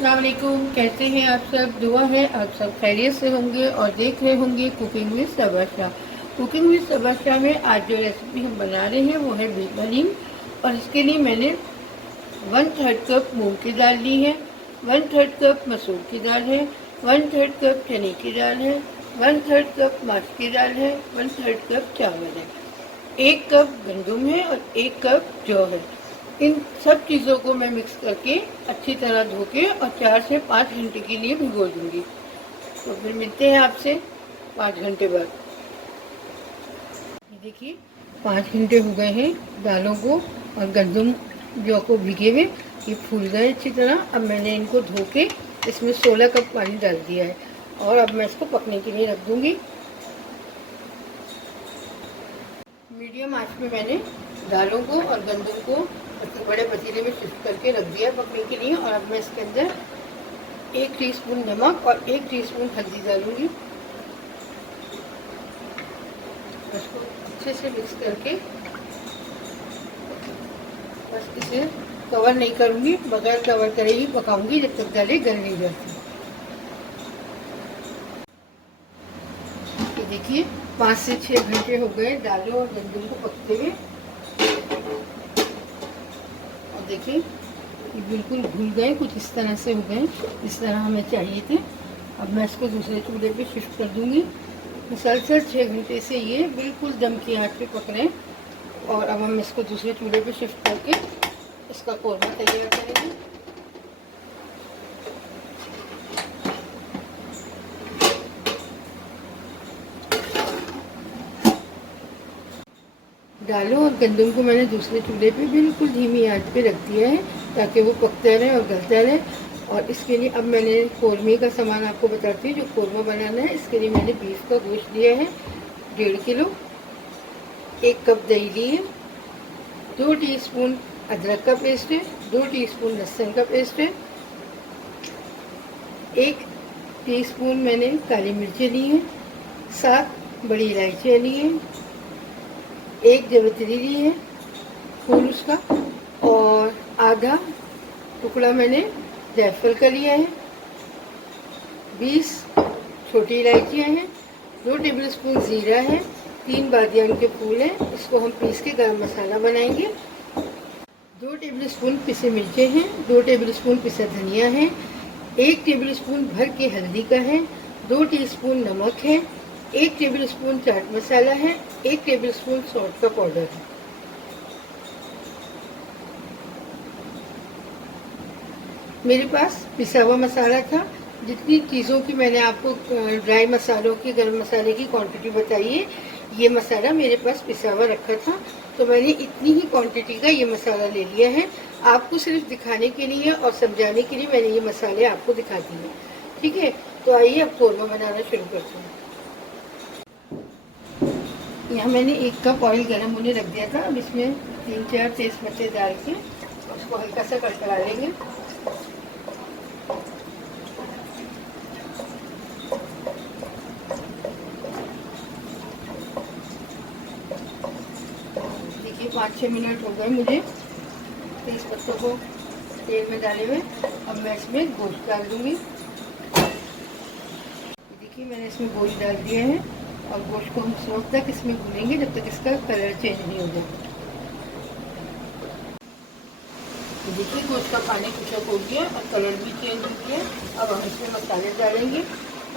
अस्सलाम वालेकुम। कैसे हैं आप सब? दुआ है आप सब खैरियत से होंगे और देख रहे होंगे cooking with Saba Shah. Cooking with Saba Shah में आज जो रेसिपी हम बना रहे हैं वो है बीफ हलीम। और इसके लिए मैंने 1/3 कप मूंग की दाल ली है, 1/3 कप मसूर की दाल है, 1/3 कप चने की दाल है, 1/3 कप माश की दाल है, 1/3 कप चावल है, 1 कप गंदम है और 1 कप जौ है। इन सब चीज़ों को मैं मिक्स करके अच्छी तरह धो के और 4 से 5 घंटे के लिए भिगो दूंगी। तो फिर मिलते हैं आपसे 5 घंटे बाद। ये देखिए 5 घंटे हो गए हैं दालों को और गंदम जौ को भिगे हुए। ये फूल गए अच्छी तरह। अब मैंने इनको धो के इसमें 16 कप पानी डाल दिया है और अब मैं इसको पकने के लिए रख दूंगी। मीडियम आंच में मैंने दालों को और गंदम को बड़े पतीले में शिफ्ट करके रख दिया पकने के लिए। और अब मैं इसके अंदर 1 टीस्पून नमक और 1 टीस्पून हल्दी डालूंगी। इसको अच्छे से मिक्स करके बस इसे कवर नहीं करूंगी, बगैर कवर करे ही पकाऊंगी जब तक दालें गल नहीं जाती। ये देखिए 5 से 6 घंटे हो गए दालों और गंदम को पकते हुए। देखिए ये बिल्कुल घुल गए, कुछ इस तरह से हो गए, इस तरह हमें चाहिए थे। अब मैं इसको दूसरे चूल्हे पे शिफ्ट कर दूंगी। मुसलसल 6 घंटे से ये बिल्कुल दम की आंच पे पक रहे हैं। और अब हम इसको दूसरे चूल्हे पे शिफ्ट करके इसका कोरमा तैयार करेंगे। दालों और गंदम को मैंने दूसरे चूल्हे पे बिल्कुल धीमी आंच पे रख दिया है ताकि वो पकता रहे और गलता रहे। और इसके लिए अब मैंने कोरमे का सामान आपको बताती हूँ जो कोरमा बनाना है। इसके लिए मैंने बीफ का गोश्त लिया है 1.5 किलो, 1 कप दही ली है, 2 टीस्पून अदरक का पेस्ट है, 2 टीस्पून लहसुन का पेस्ट है, 1 टीस्पून मैंने काली मिर्चें ली है, 7 बड़ी इलायचियाँ ली हैं, 1 जवित्री ली है फूल उसका, और आधा टुकड़ा मैंने जायफल का लिया है, 20 छोटी इलायचियाँ हैं, 2 टेबलस्पून ज़ीरा है, 3 बादियान के फूल हैं। इसको हम पीस के गरम मसाला बनाएंगे। 2 टेबलस्पून पिसे मिर्चे हैं, 2 टेबलस्पून पिसा धनिया है, 1 टेबलस्पून भर के हल्दी का है, 2 टीस्पून नमक है, 1 टेबलस्पून चाट मसाला है, 1 टेबलस्पून सॉल्ट का पाउडर है। मेरे पास पिसा हुआ मसाला था। जितनी चीज़ों की मैंने आपको ड्राई मसालों की, गरम मसाले की क्वांटिटी बताई है, ये मसाला मेरे पास पिसा हुआ रखा था। तो मैंने इतनी ही क्वांटिटी का ये मसाला ले लिया है। आपको सिर्फ दिखाने के लिए और समझाने के लिए मैंने ये मसाले आपको दिखा दिए। ठीक है, तो आइए अब कोरमा बनाना शुरू करते हैं। यहाँ मैंने 1 कप ऑयल गर्म होने रख दिया था। अब इसमें 3-4 तेज पत्ते डाल के उसको हल्का सा कड़कड़ा लेंगे। देखिए 5-6 मिनट हो गए मुझे तेज पत्तों को तेल में डाले हुए। अब मैं इसमें गोश्त डाल दूंगी। देखिए मैंने इसमें गोश्त डाल दिया है और गोश्त को हम उस वक्त तक इसमें भूनेंगे जब तक इसका कलर चेंज नहीं हो जाता। देखिए गोश्त का पानी कुछ हो गया और कलर भी चेंज हो गया। अब हम इसमें मसाले डालेंगे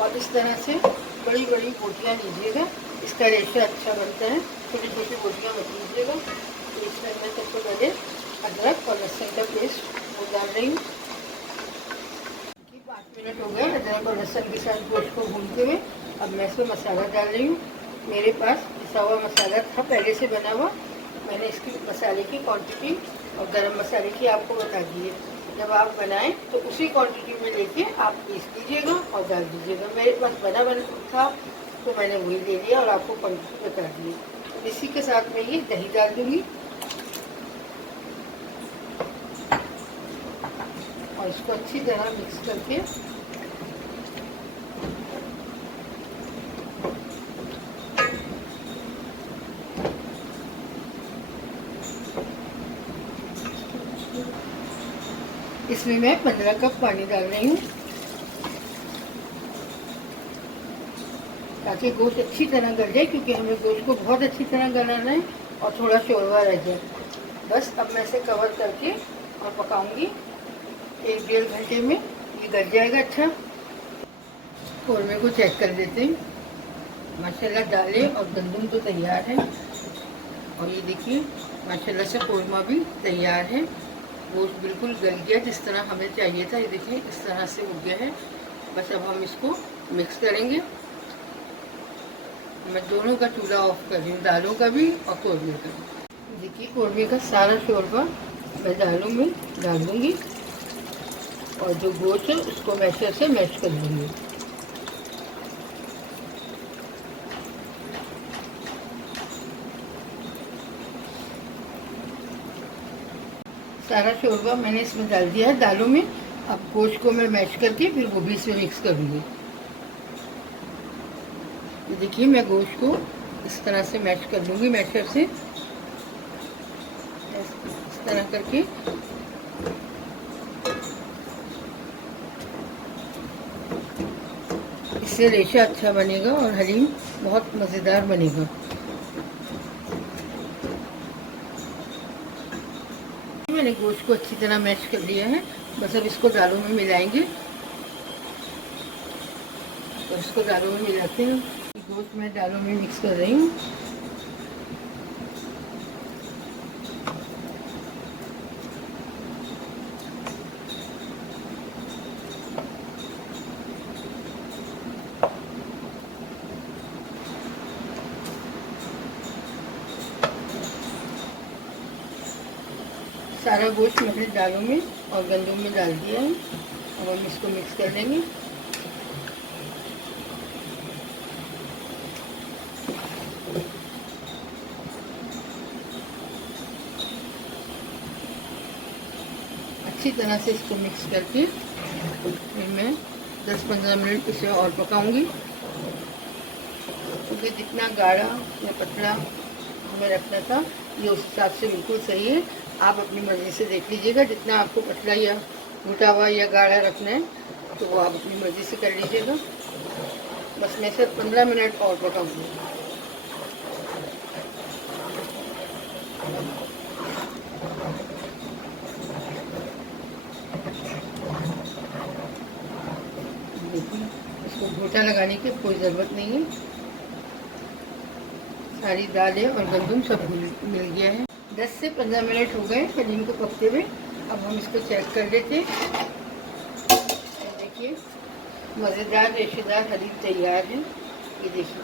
और इस तरह से बड़ी बड़ी बोटियाँ लीजिएगा, इसका रेशा अच्छा बनता है। छोटी छोटी बोटियाँ मत लीजिएगा। तो इसमें मैं सबसे पहले अदरक और लहसुन का पेस्ट वो डाल रही हूँ। 5 मिनट हो गए अदरक और लहसुन के साथ गोश्त को भूनते हुए। अब मैं इसमें मसाला डाल रही हूँ। मेरे पास पिसा हुआ मसाला था पहले से बना हुआ। मैंने इसकी मसाले की क्वांटिटी और गरम मसाले की आपको बता दी है। जब आप बनाएं तो उसी क्वांटिटी में लेके आप पीस दीजिएगा और डाल दीजिएगा। मेरे पास बना था तो मैंने वही ले लिया और आपको क्वांटिटी बता दी है। इसी के साथ मैं ये दही डाल दूँगी और इसको अच्छी तरह मिक्स करके इस इसमें मैं 15 कप पानी डाल रही हूँ ताकि गोश्त अच्छी तरह गल जाए, क्योंकि हमें गोश्त को बहुत अच्छी तरह गलाना है और थोड़ा शोरवा रह जाए। बस अब मैं इसे कवर करके और पकाऊंगी। 1-1.5 घंटे में ये गल जाएगा अच्छा। कौरमे को चेक कर लेते हैं। माशाल्लाह दालें और गंदम तो तैयार है और ये देखिए माशाल्लाह से कौरमा भी तैयार है। गोश्त बिल्कुल गल गया जिस तरह हमें चाहिए था। ये देखिए इस तरह से हो गया है। बस अब हम इसको मिक्स करेंगे। मैं दोनों का चूल्हा ऑफ कर रही हूँ, दालों का भी और कौरमे का भी। देखिए कौरमे का सारा शोरबा मैं दालों में डाल दूँगी और जो गोश्त है उसको मैशर से मैश कर लूँगी। सारा शोरबा मैंने इसमें डाल दिया है दालों में। अब गोश्त को मैं मैश करके फिर वो भी इसमें मिक्स करूँगी। ये देखिए मैं गोश्त को इस तरह से मैश कर लूँगी मैशर से, इस तरह करके। इससे रेशा अच्छा बनेगा और हलीम बहुत मज़ेदार बनेगा। मैंने गोश्त को अच्छी तरह मैश कर लिया है। बस अब इसको दालों में मिलाएंगे तो इसको दालों में मिलाते हैं। गोश्त मैं दालों में मिक्स कर रही हूँ। सारा गोश्त मैंने दालों में और गंदम में डाल दिया है। अब हम इसको मिक्स कर लेंगे। अच्छी तरह से इसको मिक्स करके फिर मैं 10-15 मिनट इसे और पकाऊंगी, क्योंकि जितना गाढ़ा या पतला हमें रखना था ये उस हिसाब से बिल्कुल सही है। आप अपनी मर्ज़ी से देख लीजिएगा, जितना आपको पतला या मोटा हुआ या गाढ़ा रखना है तो वो आप अपनी मर्ज़ी से कर लीजिएगा। बस मैं सिर्फ 15 मिनट और पकाऊंगी। देखिए इसको घोटा लगाने की कोई ज़रूरत नहीं है। सारी दालें और गंदम सब मिल गया है। 10 से 15 मिनट हो गए हलीम को पकते हुए। अब हम इसको चेक कर लेते हैं। देखिए मज़ेदार रेशेदार हलीम तैयार है। ये देखिए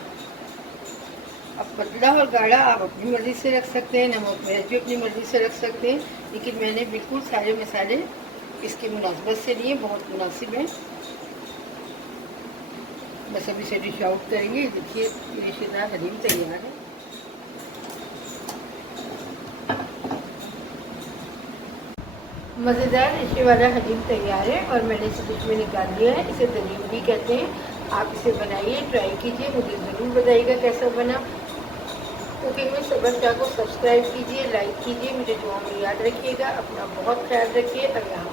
अब पतला और गाढ़ा आप अपनी मर्ज़ी से रख सकते हैं, नमक मिर्च भी अपनी मर्ज़ी से रख सकते हैं, लेकिन मैंने बिल्कुल सारे मसाले इसकी मुनासबत से लिए, बहुत मुनासिब है। बस अभी इसे डिश आउट करेंगे। देखिए रेशेदार हलीम तैयार है। मज़ेदार रेशे वाला हलीम तैयार है और मैंने इसे डिश में निकाल लिया है। इसे दलीम भी कहते हैं। आप इसे बनाइए, ट्राई कीजिए, मुझे ज़रूर बताइएगा कैसा बना। कुकिंग में सबन शाह को सब्सक्राइब कीजिए, लाइक कीजिए, मुझे दुआ में याद रखिएगा। अपना बहुत ख्याल रखिए। अल्लाह।